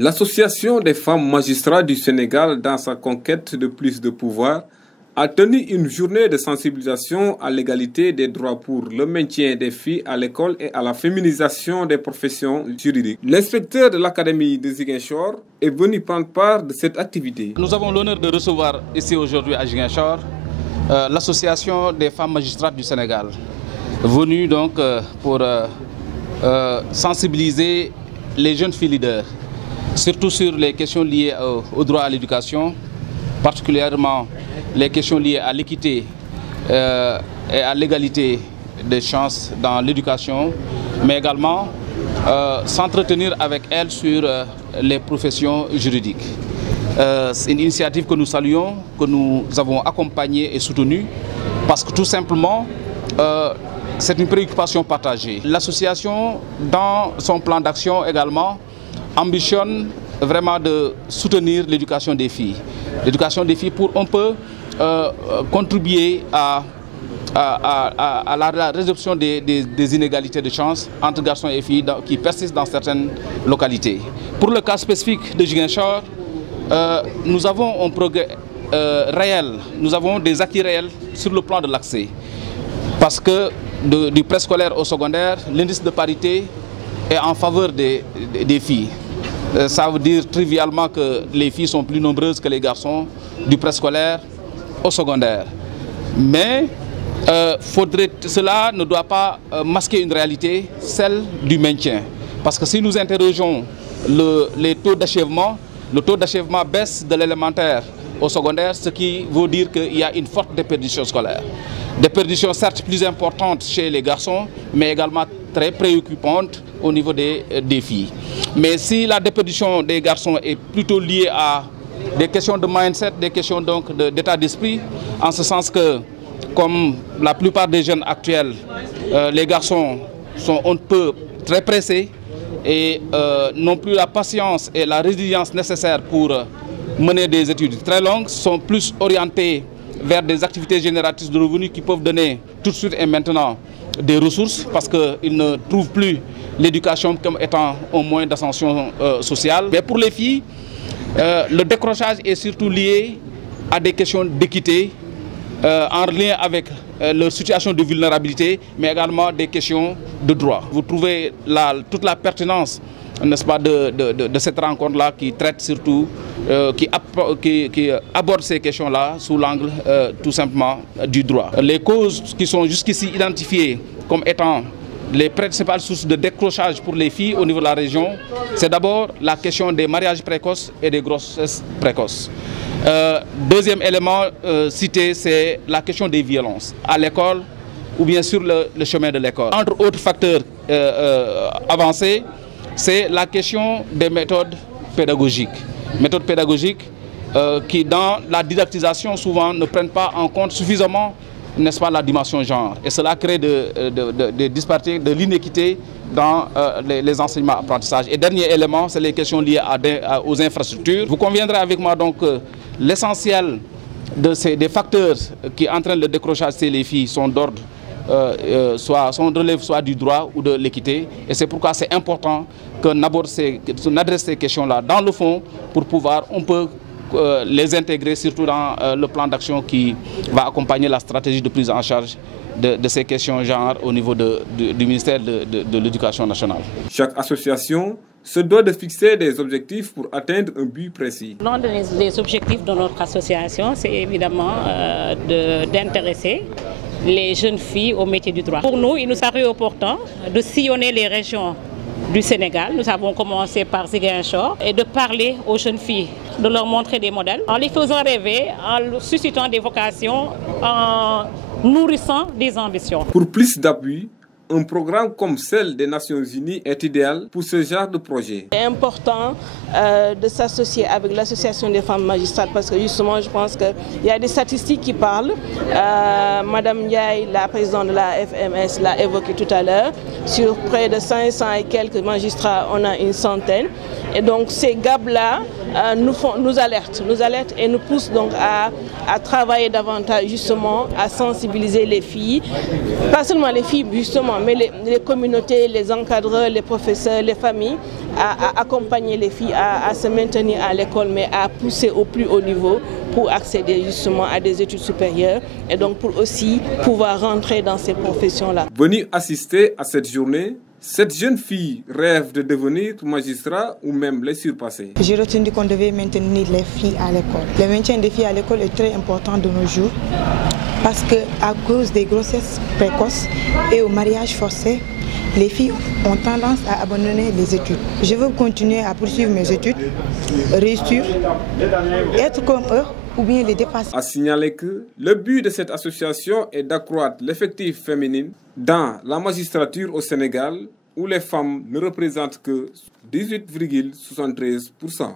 L'Association des femmes magistrats du Sénégal, dans sa conquête de plus de pouvoir, a tenu une journée de sensibilisation à l'égalité des droits pour le maintien des filles à l'école et à la féminisation des professions juridiques. L'inspecteur de l'Académie de Ziguinchor est venu prendre part de cette activité. Nous avons l'honneur de recevoir ici aujourd'hui à Ziguinchor l'Association des femmes magistrates du Sénégal, venue donc pour sensibiliser les jeunes filles leaders, surtout sur les questions liées au droit à l'éducation, particulièrement les questions liées à l'équité et à l'égalité des chances dans l'éducation, mais également s'entretenir avec elles sur les professions juridiques. C'est une initiative que nous saluons, que nous avons accompagnée et soutenue, parce que tout simplement, c'est une préoccupation partagée. L'association, dans son plan d'action également, ambitionne vraiment de soutenir l'éducation des filles. L'éducation des filles pour un peu contribuer à la résorption des inégalités de chance entre garçons et filles qui persistent dans certaines localités. Pour le cas spécifique de Ziguinchor, nous avons un progrès réel, nous avons des acquis réels sur le plan de l'accès. Parce que du préscolaire au secondaire, l'indice de parité est en faveur des filles. Ça veut dire trivialement que les filles sont plus nombreuses que les garçons du préscolaire au secondaire. Mais cela ne doit pas masquer une réalité, celle du maintien. Parce que si nous interrogeons les taux d'achèvement, le taux d'achèvement baisse de l'élémentaire au secondaire, ce qui veut dire qu'il y a une forte déperdition scolaire. Déperdition certes plus importante chez les garçons, mais également très préoccupante au niveau des filles. Mais si la déperdition des garçons est plutôt liée à des questions de mindset, des questions donc d'état d'esprit, en ce sens que, comme la plupart des jeunes actuels, les garçons sont un peu très pressés et n'ont plus la patience et la résilience nécessaires pour mener des études très longues, sont plus orientés vers des activités génératrices de revenus qui peuvent donner tout de suite et maintenant des ressources parce qu'ils ne trouvent plus l'éducation comme étant un moyen d'ascension sociale. Mais pour les filles, le décrochage est surtout lié à des questions d'équité en lien avec leur situation de vulnérabilité, mais également des questions de droit. Vous trouvez toute la pertinence, n'est-ce pas, de cette rencontre-là qui traite surtout, qui aborde ces questions-là sous l'angle tout simplement du droit. Les causes qui sont jusqu'ici identifiées comme étant les principales sources de décrochage pour les filles au niveau de la région, c'est d'abord la question des mariages précoces et des grossesses précoces. Deuxième élément cité, c'est la question des violences à l'école ou bien sur le chemin de l'école. Entre autres facteurs avancés, c'est la question des méthodes pédagogiques. Méthodes pédagogiques qui, dans la didactisation, souvent ne prennent pas en compte suffisamment, n'est-ce pas, la dimension genre. Et cela crée des disparités, de l'inéquité dans les enseignements apprentissages. Et dernier élément, c'est les questions liées aux infrastructures. Vous conviendrez avec moi donc que l'essentiel des facteurs qui entraînent le décrochage chez les filles sont d'ordre relève soit du droit ou de l'équité. Et c'est pourquoi c'est important qu'on adresse ces questions-là dans le fond pour pouvoir un peu les intégrer, surtout dans le plan d'action qui va accompagner la stratégie de prise en charge de ces questions genre au niveau du ministère de l'Éducation nationale. Chaque association se doit de fixer des objectifs pour atteindre un but précis. L'un des objectifs de notre association, c'est évidemment d'intéresser les jeunes filles au métier du droit. Pour nous, il nous paraît opportun de sillonner les régions du Sénégal. Nous avons commencé par Ziguinchor et de parler aux jeunes filles, de leur montrer des modèles, en les faisant rêver, en suscitant des vocations, en nourrissant des ambitions. Pour plus d'appui, un programme comme celle des Nations Unies est idéal pour ce genre de projet. C'est important de s'associer avec l'association des femmes magistrates parce que justement je pense qu'il y a des statistiques qui parlent. Madame Ndiaye, la présidente de la FMS, l'a évoqué tout à l'heure. Sur près de 500 et quelques magistrats, on a une centaine. Et donc ces gaps-là nous alertent et nous poussent donc à travailler davantage justement, à sensibiliser les filles. Pas seulement les filles justement, mais les communautés, les encadreurs, les professeurs, les familles, à accompagner les filles à se maintenir à l'école, mais à pousser au plus haut niveau pour accéder justement à des études supérieures et donc pour aussi pouvoir rentrer dans ces professions-là. Venue assister à cette journée, cette jeune fille rêve de devenir magistrat ou même les surpasser. J'ai retenu qu'on devait maintenir les filles à l'école. Le maintien des filles à l'école est très important de nos jours parce qu'à cause des grossesses précoces et au mariage forcé, les filles ont tendance à abandonner les études. Je veux continuer à poursuivre mes études, réussir, être comme eux ou bien les dépasser. À signaler que le but de cette association est d'accroître l'effectif féminin dans la magistrature au Sénégal où les femmes ne représentent que 18,73%.